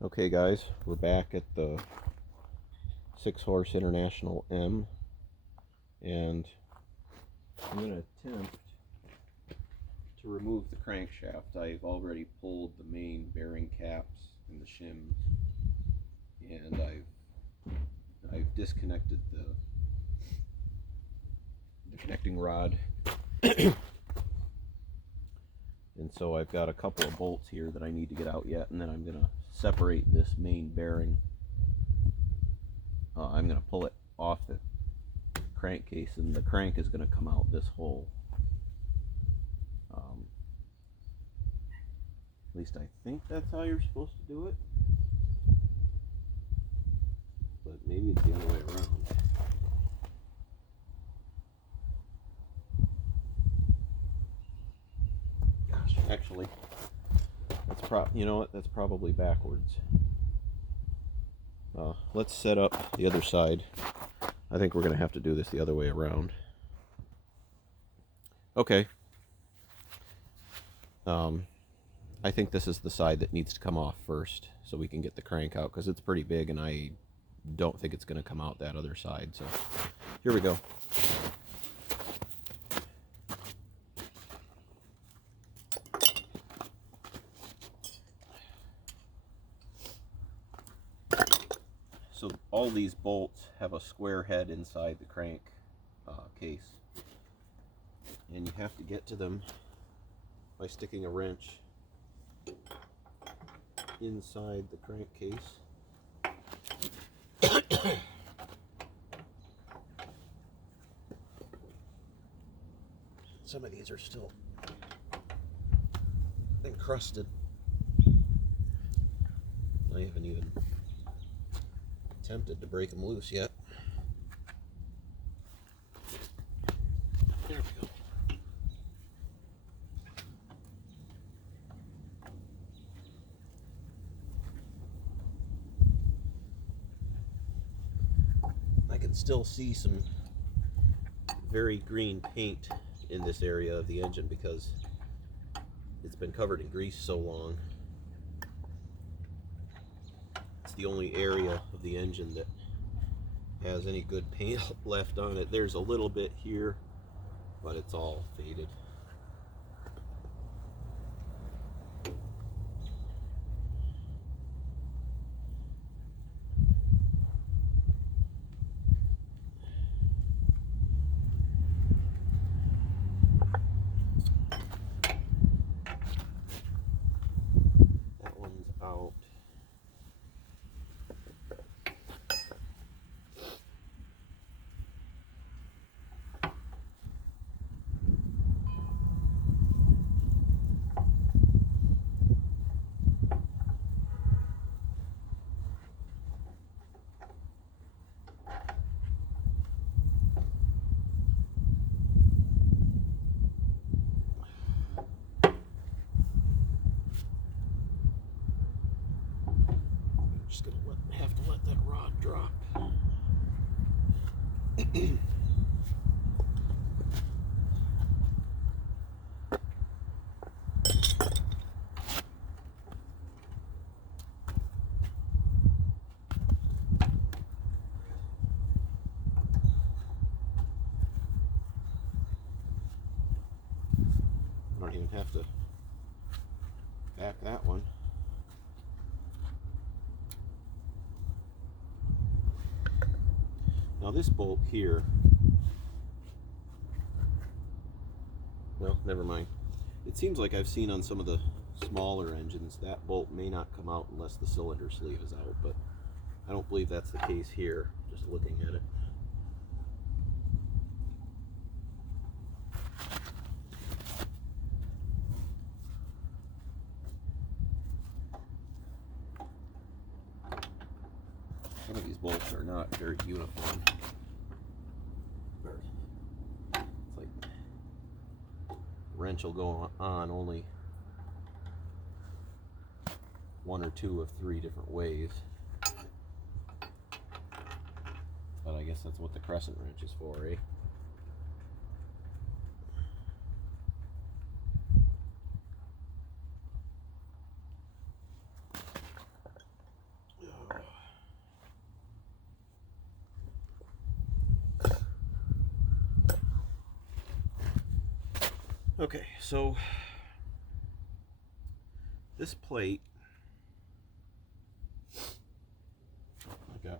Okay guys, we're back at the 6-horse International M, and I'm going to attempt to remove the crankshaft. I've already pulled the main bearing caps and the shims, and I've disconnected the connecting rod. And so I've got a couple of bolts here that I need to get out yet, and then I'm going to separate this main bearing. I'm going to pull it off the crankcase, and the crank is going to come out this hole. At least I think that's how you're supposed to do it, but maybe it's the other way around. Gosh, actually, you know what? That's probably backwards. Let's set up the other side. I think we're going to have to do this the other way around. Okay. I think this is the side that needs to come off first so we can get the crank out, because it's pretty big and I don't think it's going to come out that other side. So here we go. So all these bolts have a square head inside the crank case, and you have to get to them by sticking a wrench inside the crankcase. Some of these are still encrusted. I haven't even attempted to break them loose yet. There we go. I can still see some very green paint in this area of the engine because it's been covered in grease so long. It's the only area of the engine that has any good paint left on it. There's a little bit here, but it's all faded. That one's out. Just gonna have to let that rod drop. I don't even have to back that one. Now this bolt here, well, never mind. It seems like I've seen on some of the smaller engines that bolt may not come out unless the cylinder sleeve is out, but I don't believe that's the case here, just looking at it. Some of these bolts are not very uniform. It's like wrench will go on only one or two of three different ways. But I guess that's what the crescent wrench is for, eh? Okay, so this plate, I got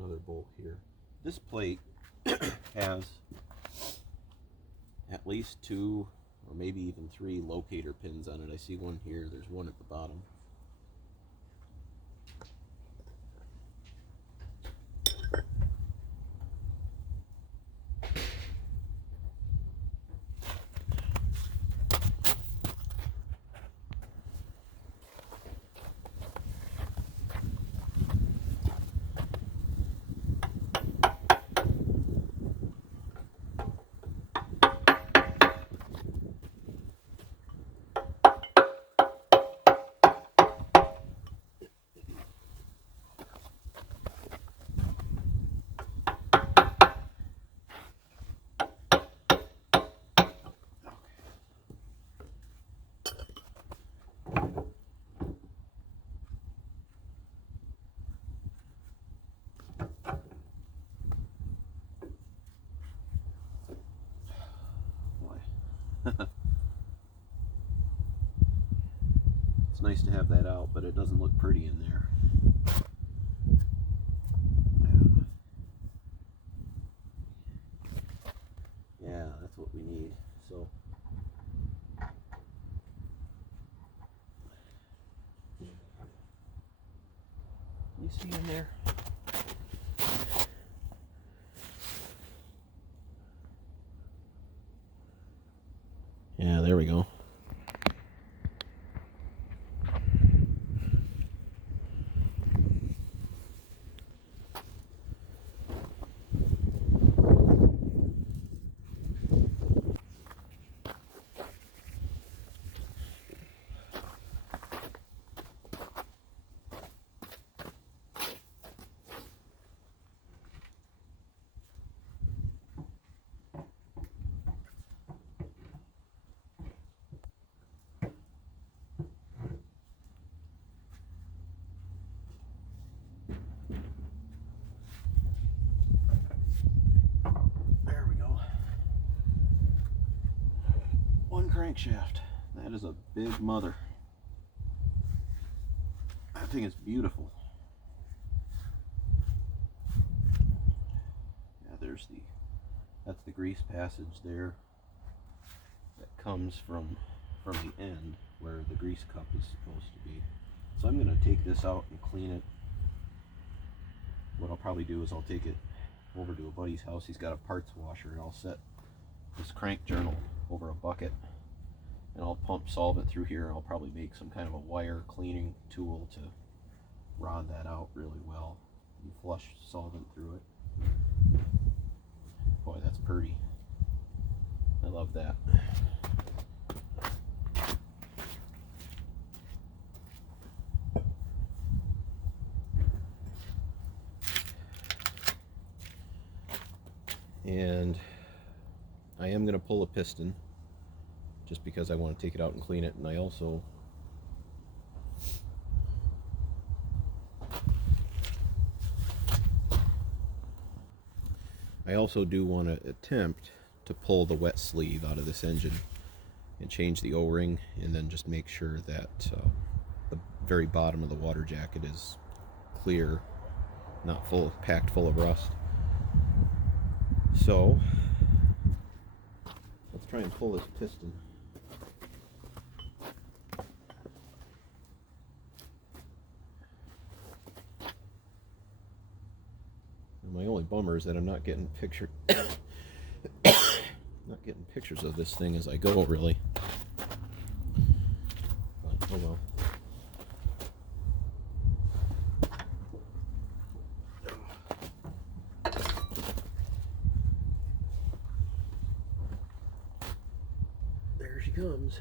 another bolt here. This plate has at least 2 or maybe even 3 locator pins on it. I see one here, there's one at the bottom. It's nice to have that out, but it doesn't look pretty in there. Yeah, that's what we need. So you see in there? Yeah, there we go. Crankshaft. That is a big mother. That thing is beautiful. Yeah, that's the grease passage there that comes from the end where the grease cup is supposed to be. So I'm going to take this out and clean it. What I'll probably do is I'll take it over to a buddy's house. He's got a parts washer, and I'll set this crank journal over a bucket. And I'll pump solvent through here, and I'll probably make some kind of a wire cleaning tool to rod that out really well. You flush solvent through it. Boy, that's pretty. I love that. And I am going to pull a piston, just because I want to take it out and clean it, and I also do want to attempt to pull the wet sleeve out of this engine and change the O-ring, and then just make sure that the very bottom of the water jacket is clear, not packed full of rust. So let's try and pull this piston. My only bummer is that I'm not getting pictures of this thing as I go, really. But, oh well. There she comes.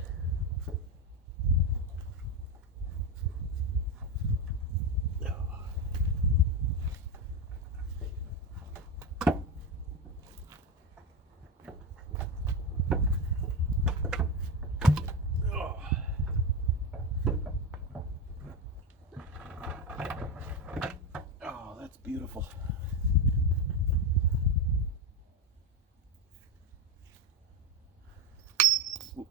Beautiful. Ooh.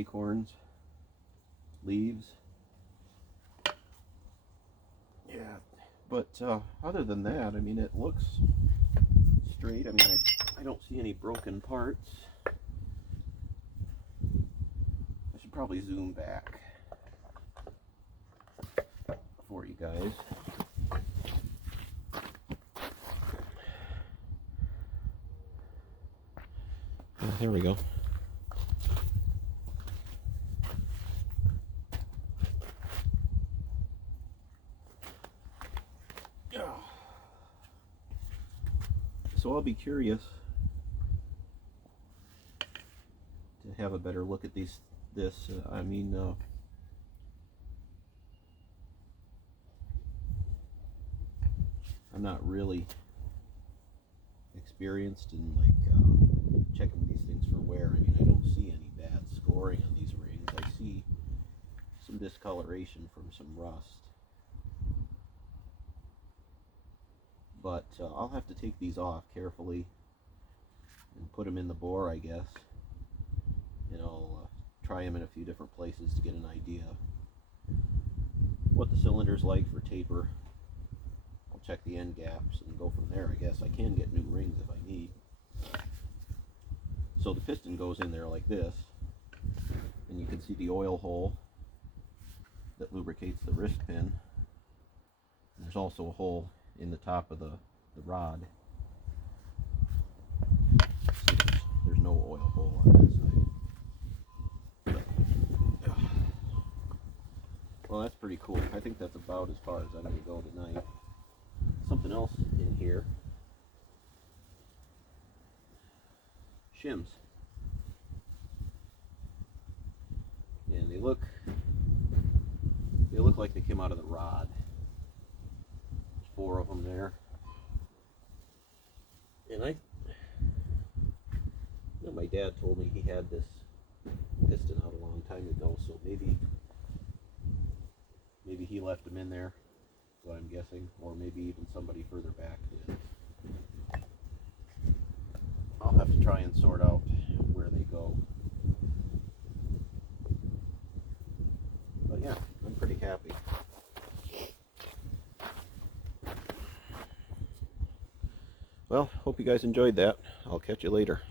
acorns, leaves. Yeah, but other than that, I mean, it looks straight. I mean, I don't see any broken parts. I should probably zoom back for you guys. There we go. So I'll be curious to have a better look at this. I mean, I'm not really experienced in like checking these things for wear. I mean, I don't see any bad scoring on these rings. I see some discoloration from some rust. But I'll have to take these off carefully and put them in the bore, I guess. And I'll try them in a few different places to get an idea what the cylinder's like for taper. I'll check the end gaps and go from there, I guess. I can get new rings if I need. So the piston goes in there like this, and you can see the oil hole that lubricates the wrist pin. And there's also a hole in the top of the rod. So there's no oil hole on that side. But, well, that's pretty cool. I think that's about as far as I'm going to go tonight. Something else in here. Shims. And they look like they came out of the rod. 4 of them there, and I know my dad told me he had this piston out a long time ago, so maybe he left them in there, what I'm guessing, or maybe even somebody further back did. I'll have to try and sort out where they go, but yeah, I'm pretty happy. Well, hope you guys enjoyed that. I'll catch you later.